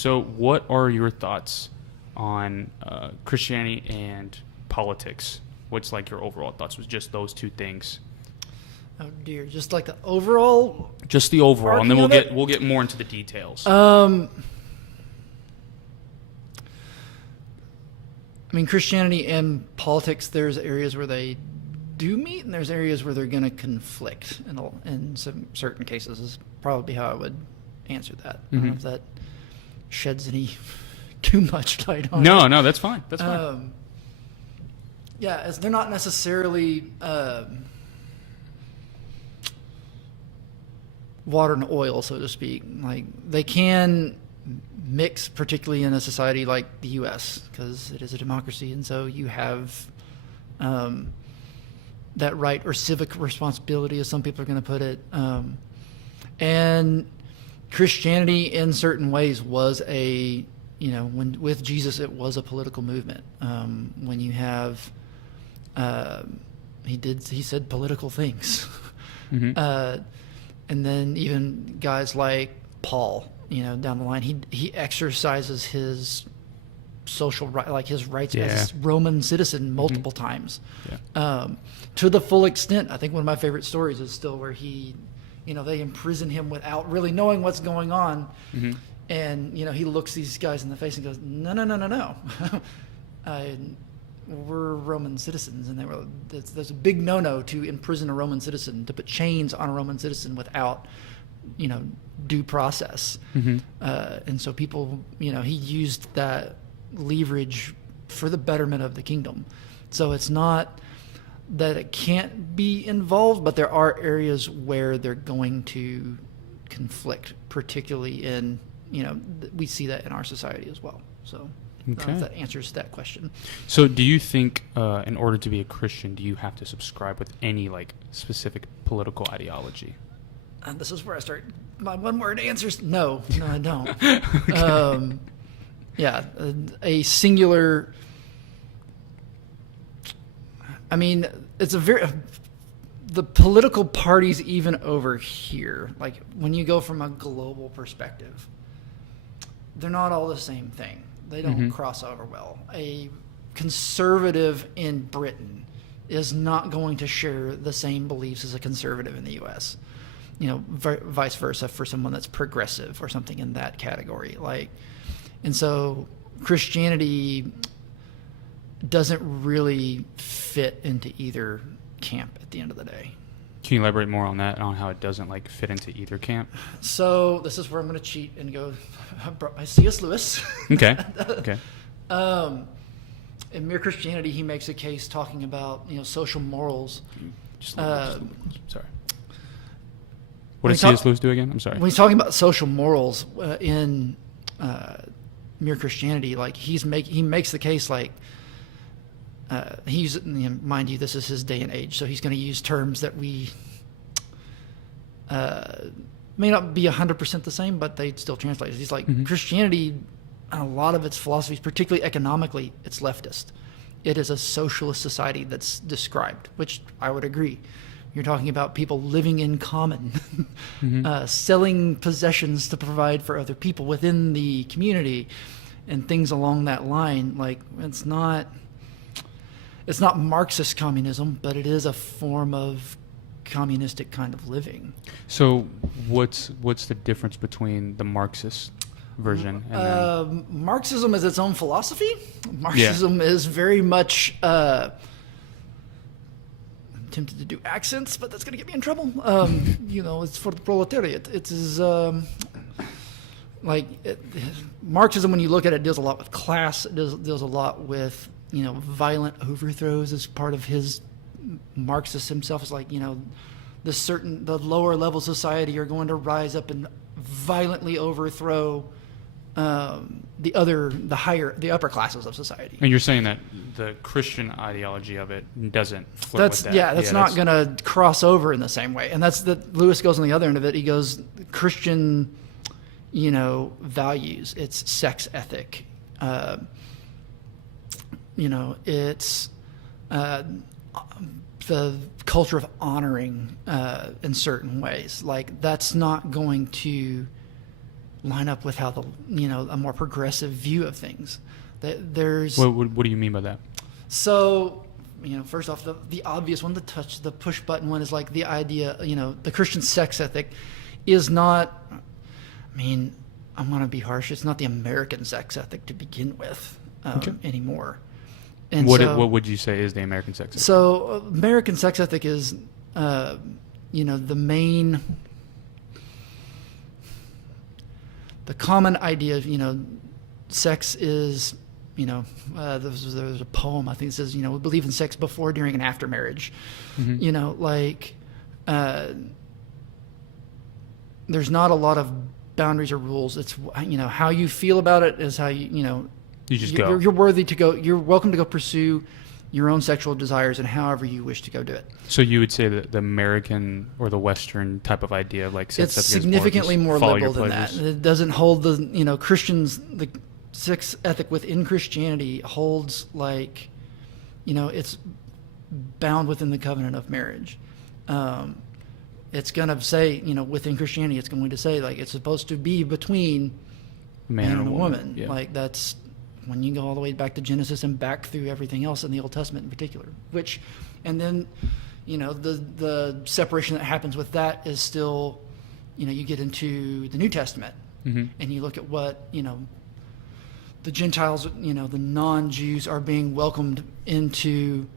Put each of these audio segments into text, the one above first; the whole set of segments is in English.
So, what are your thoughts on Christianity and politics? What's like your overall thoughts with just those two things? Oh dear, just like the overall. Just the overall, and then argument we'll get more into the details. I mean, Christianity and politics, there's areas where they do meet, and there's areas where they're going to conflict. In some certain cases, is probably how I would answer that. I don't know if that sheds any too much light on it. No, that's fine. That's fine. Yeah, as they're not necessarily water and oil, so to speak. Like, they can mix, particularly in a society like the U.S., because it is a democracy, and so you have that right or civic responsibility, as some people are going to put it. And Christianity, in certain ways, was with Jesus, it was a political movement. When you have, he said political things. And then even guys like Paul, down the line, he exercises his social right, like his rights as a Roman citizen multiple times, to the full extent. I think one of my favorite stories is still where they imprison him without really knowing what's going on, and he looks these guys in the face and goes, "No, we're Roman citizens," and there's a big no-no to imprison a Roman citizen, to put chains on a Roman citizen without due process. And so people, he used that leverage for the betterment of the kingdom. So it's not that it can't be involved, but there are areas where they're going to conflict, particularly in, we see that in our society as well. So I don't know if that answers that question. So do you think in order to be a Christian, do you have to subscribe with any like specific political ideology? And this is where I start my one-word answers. No, I don't. A singular. I mean, it's the political parties even over here, like when you go from a global perspective, they're not all the same thing. They don't cross over well. A conservative in Britain is not going to share the same beliefs as a conservative in the U.S. Vice versa for someone that's progressive or something in that category. And so Christianity doesn't really fit into either camp at the end of the day. Can you elaborate more on that, on how it doesn't fit into either camp? So this is where I'm going to cheat and go. I brought my C.S. Lewis. Okay. In Mere Christianity, he makes a case talking about social morals. Sorry. What does C.S. Lewis do again? I'm sorry. When he's talking about social morals in Mere Christianity, he makes the case mind you, this is his day and age, so he's going to use terms that we may not be 100% the same, but they still translate. He's like, Christianity, and a lot of its philosophies, particularly economically, it's leftist. It is a socialist society that's described, which I would agree. You're talking about people living in common, selling possessions to provide for other people within the community, and things along that line. It's not Marxist communism, but it is a form of communistic kind of living. So what's the difference between the Marxist version and Marxism is its own philosophy. Marxism is very much I'm tempted to do accents, but that's going to get me in trouble. It's for the proletariat. It is Marxism, when you look at it, deals a lot with class. It deals a lot with violent overthrows as part of his Marxist himself. Is the lower level society are going to rise up and violently overthrow the upper classes of society. And you're saying that the Christian ideology of it doesn't flirt with that. That's not going to cross over in the same way. And that's that Lewis goes on the other end of it. He goes, Christian, values, it's sex ethic. It's the culture of honoring in certain ways. That's not going to line up with how a more progressive view of things. There's What do you mean by that? so, first off, the obvious one, the push button one is like the idea, the Christian sex ethic is not, I'm going to be harsh. It's not the American sex ethic to begin with anymore. And What would you say is the American sex ethic? So American sex ethic is, the main, the common idea of, sex is, there's a poem, I think it says, we believe in sex before, during, and after marriage. There's not a lot of boundaries or rules. It's, how you feel about it is how you just go. You're worthy to go. You're welcome to go pursue your own sexual desires and however you wish to go do it. So you would say that the American or the Western type of idea of like sex It's ethic significantly is more follow liberal your than that. pleasures? It doesn't hold the, Christians, the sex ethic within Christianity holds like, it's bound within the covenant of marriage. It's going to say, within Christianity, it's going to say like it's supposed to be between man and a woman. Yeah. Like that's when you go all the way back to Genesis and back through everything else in the Old Testament in particular, and then, the separation that happens with that is still, you get into the New Testament and you look at what, the Gentiles, the non-Jews are being welcomed into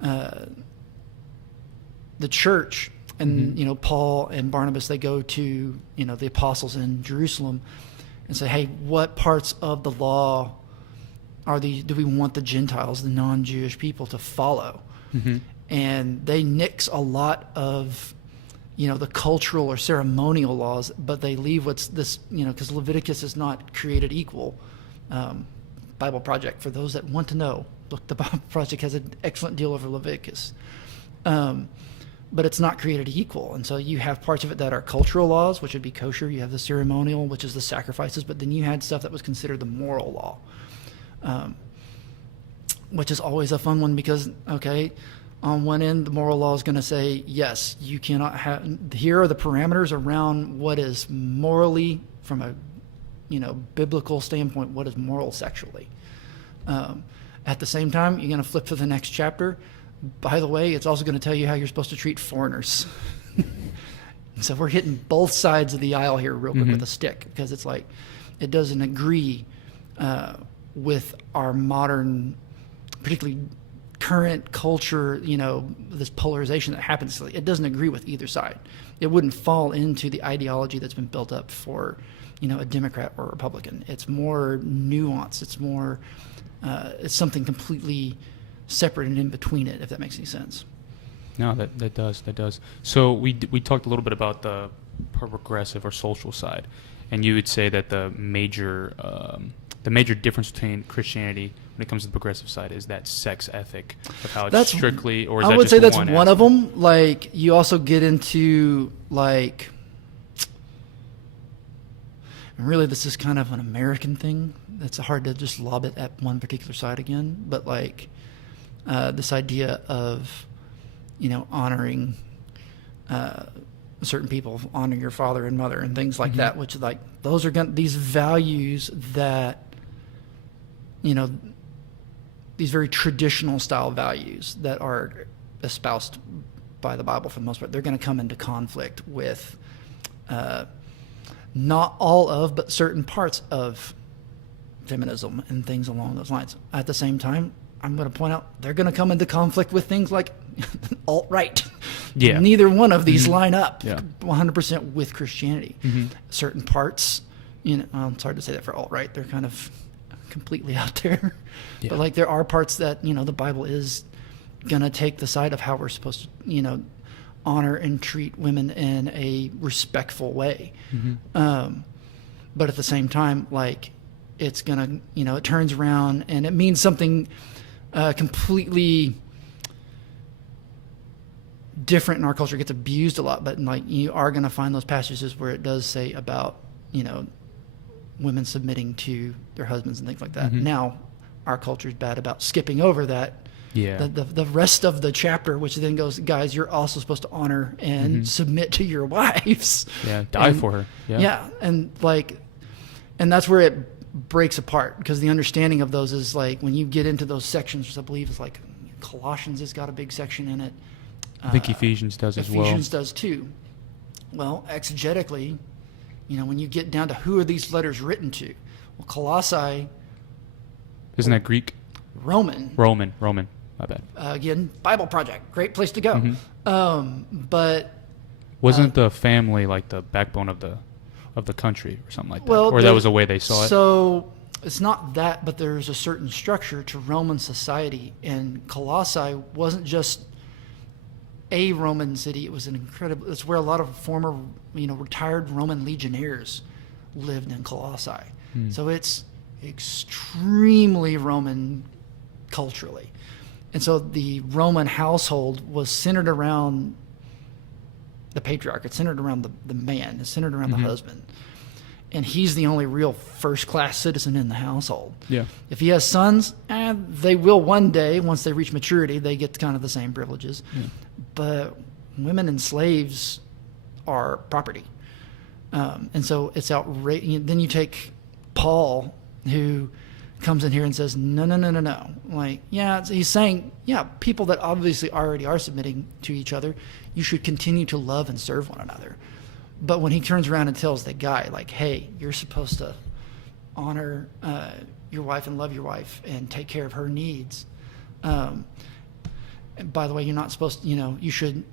the church. And, Paul and Barnabas, they go to, the apostles in Jerusalem and say, hey, what parts of the law do we want the Gentiles, the non-Jewish people, to follow? And they nix a lot of, the cultural or ceremonial laws, but they leave what's this, because Leviticus is not created equal. Bible Project, for those that want to know, look, the Bible Project has an excellent deal over Leviticus. But it's not created equal. And so you have parts of it that are cultural laws, which would be kosher. You have the ceremonial, which is the sacrifices. But then you had stuff that was considered the moral law, which is always a fun one because, okay, on one end, the moral law is going to say, yes, you cannot have, here are the parameters around what is morally, from a biblical standpoint, what is moral sexually. At the same time, you're going to flip to the next chapter. By the way, it's also going to tell you how you're supposed to treat foreigners. So we're hitting both sides of the aisle here real quick with a stick, because it's like it doesn't agree with our modern, particularly current culture, this polarization that happens. It doesn't agree with either side. It wouldn't fall into the ideology that's been built up for, a Democrat or a Republican. It's more nuanced. It's more, it's something completely separate and in between it, if that makes any sense. No, that does. So we talked a little bit about the progressive or social side, and you would say that the major difference between Christianity when it comes to the progressive side is that sex ethic of how it's strictly, or is I that would just say that's one one of aspect? them. Like you also get into like, and really this is kind of an American thing. It's hard to just lob it at one particular side again, but like. This idea of, honoring certain people, honoring your father and mother and things like that, which like those are these values that, these very traditional style values that are espoused by the Bible for the most part, they're going to come into conflict with not all of, but certain parts of feminism and things along those lines. At the same time, I'm going to point out they're going to come into conflict with things like alt-right. Yeah. Neither one of these line up 100% with Christianity. Certain parts, it's hard to say that for alt-right. They're kind of completely out there. Yeah. But like there are parts that, the Bible is going to take the side of how we're supposed to, honor and treat women in a respectful way. But at the same time, like it's going to, it turns around and it means something completely different in our culture. It gets abused a lot, but like you are going to find those passages where it does say about, women submitting to their husbands and things like that. Now, our culture is bad about skipping over that. Yeah. The rest of the chapter, which then goes, guys, you're also supposed to honor and submit to your wives. Yeah, die for her. Yeah. Yeah, and like And that's where it breaks apart, because the understanding of those is like when you get into those sections, which I believe is like Colossians has got a big section in it. I think Ephesians does as well. Ephesians does too. Well, exegetically, when you get down to who are these letters written to? Well, Colossae. Isn't that Greek? Roman. My bad. Again, Bible Project, great place to go. But wasn't the family like the backbone of the country or something like that? Well, or that was the way they saw it? So it's not that, but there's a certain structure to Roman society, and Colossae wasn't just a Roman city. It was it's where a lot of former, retired Roman legionnaires lived in Colossae. So it's extremely Roman culturally. And so the Roman household was centered around the patriarch. It's centered around the man. It's centered around the husband. And he's the only real first-class citizen in the household. Yeah. If he has sons, they will one day, once they reach maturity, they get kind of the same privileges. Yeah. But women and slaves are property. And so it's outrageous. Then you take Paul, who comes in here and says, no. Like, he's saying, people that obviously already are submitting to each other, you should continue to love and serve one another. But when he turns around and tells the guy, like, hey, you're supposed to honor your wife and love your wife and take care of her needs. And by the way, you're not supposed to, you shouldn't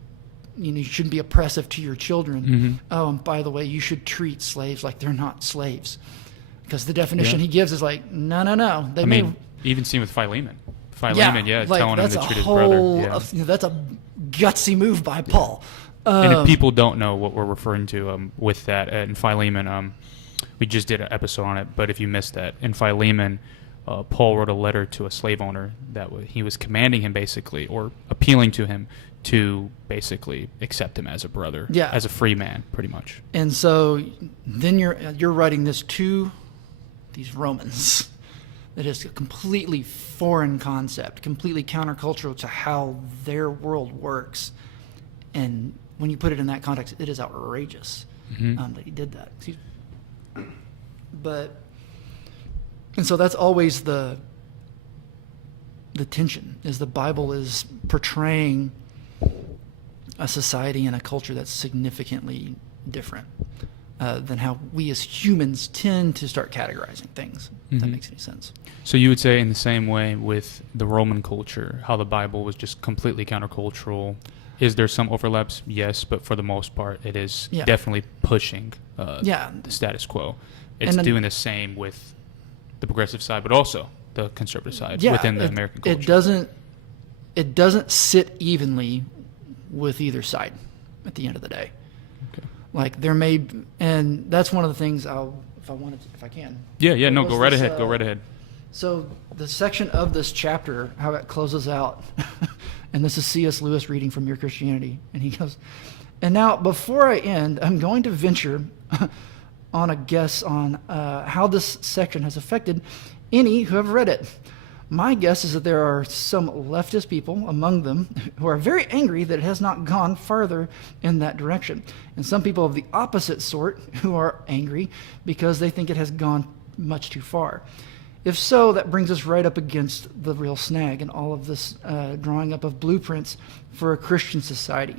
be oppressive to your children. Oh, and by the way, you should treat slaves like they're not slaves. Because the definition he gives is like, no. Even seen with Philemon. Telling him to treat his brother. That's a gutsy move by Paul. And if people don't know what we're referring to with that, in Philemon, we just did an episode on it, but if you missed that, in Philemon, Paul wrote a letter to a slave owner that he was commanding him basically, or appealing to him to basically accept him as a brother, as a free man, pretty much. And so then you're writing this to these Romans. That is a completely foreign concept, completely countercultural to how their world works. And when you put it in that context, it is outrageous that he did that. And so that's always the tension, is the Bible is portraying a society and a culture that's significantly different than how we as humans tend to start categorizing things, if that makes any sense. So you would say in the same way with the Roman culture, how the Bible was just completely countercultural. Is there some overlaps? Yes, but for the most part, it is definitely pushing the status quo. It's doing the same with the progressive side, but also the conservative side within the American culture. It doesn't sit evenly with either side at the end of the day. Okay. Like and that's one of the things if I can. Go right ahead. So the section of this chapter, how it closes out, and this is C.S. Lewis reading from Mere Christianity, and he goes, and now before I end, I'm going to venture on a guess on how this section has affected any who have read it. My guess is that there are some leftist people among them who are very angry that it has not gone farther in that direction, and some people of the opposite sort who are angry because they think it has gone much too far. If so, that brings us right up against the real snag in all of this drawing up of blueprints for a Christian society.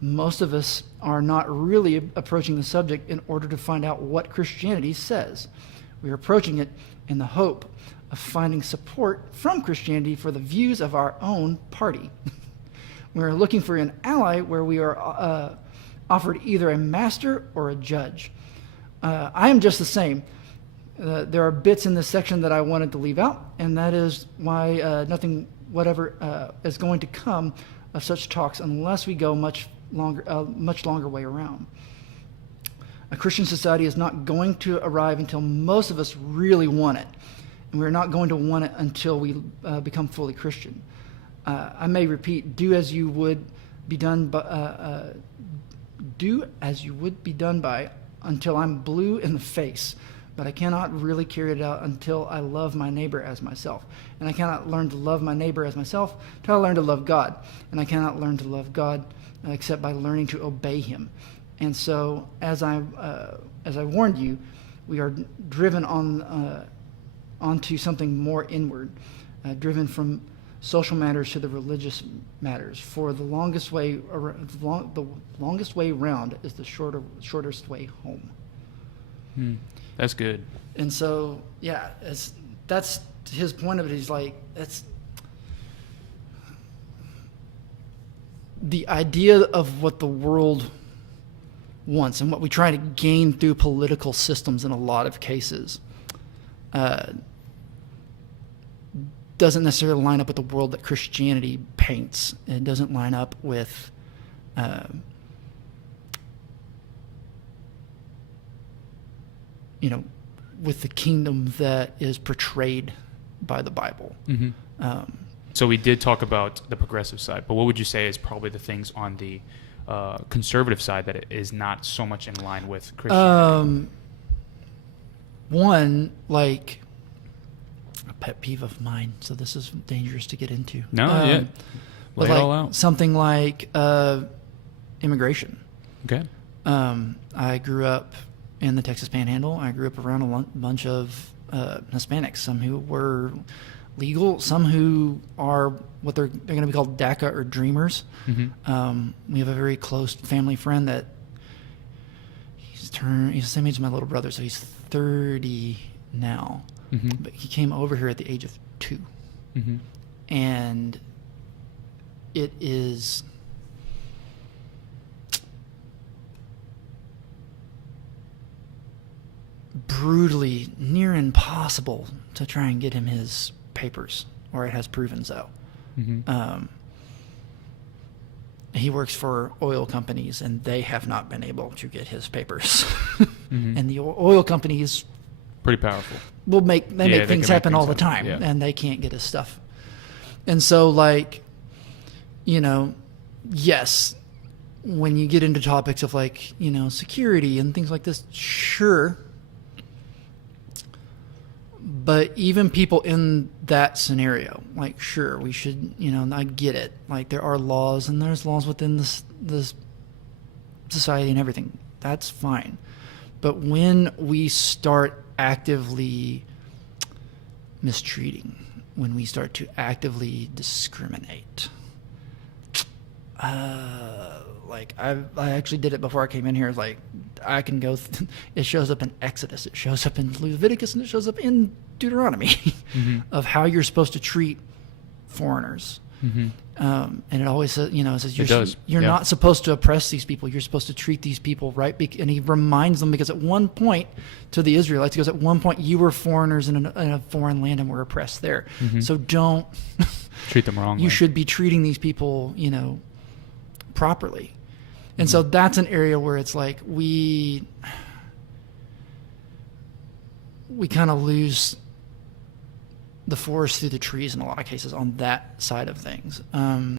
Most of us are not really approaching the subject in order to find out what Christianity says. We are approaching it in the hope of finding support from Christianity for the views of our own party. We're looking for an ally where we are offered either a master or a judge. I am just the same. There are bits in this section that I wanted to leave out, and that is why nothing whatever is going to come of such talks unless we go much longer way around. A Christian society is not going to arrive until most of us really want it, and we're not going to want it until we become fully Christian. I may repeat, do as you would be done by until I'm blue in the face. But I cannot really carry it out until I love my neighbor as myself. And I cannot learn to love my neighbor as myself until I learn to love God. And I cannot learn to love God except by learning to obey him. And so, as I warned you, We are driven onto something more inward, driven from social matters to the religious matters. For the longest way, the longest way round is the shortest way home. That's good. And so, yeah, that's his point of it. He's like, it's the idea of what the world wants and what we try to gain through political systems in a lot of cases doesn't necessarily line up with the world that Christianity paints. It doesn't line up with with the kingdom that is portrayed by the Bible. So we did talk about the progressive side, but what would you say is probably the things on the conservative side that it is not so much in line with Christianity? One, like a pet peeve of mine, so this is dangerous to get into. No, yeah. Lay it all out. Something like immigration. Okay. I grew up in the Texas Panhandle. I grew up around a bunch of Hispanics, some who were legal, some who are what they're going to be called DACA or Dreamers. We have a very close family friend that he's the same age as my little brother, so he's 30 now. But he came over here at the age of 2. And it is brutally near impossible to try and get him his papers, or it has proven so. He works for oil companies, and they have not been able to get his papers. And the oil companies pretty powerful. Make things happen all the time, and they can't get his stuff. And so, like, yes, when you get into topics of like, security and things like this, sure. But even people in that scenario, like, sure, we should, I get it. Like, there are laws, and there's laws within this society and everything. That's fine. But when we start actively mistreating, when we start to actively discriminate, like I actually did it before I came in here. Like, I can go. It shows up in Exodus. It shows up in Leviticus, and it shows up in Deuteronomy of how you're supposed to treat foreigners. And it always says, it says you're not supposed to oppress these people. You're supposed to treat these people right. And he reminds them, because at one point, to the Israelites, he goes, at one point you were foreigners in a foreign land and were oppressed there. So don't treat them wrongly. You should be treating these people, properly. And so that's an area where it's like we kind of lose the forest through the trees in a lot of cases on that side of things.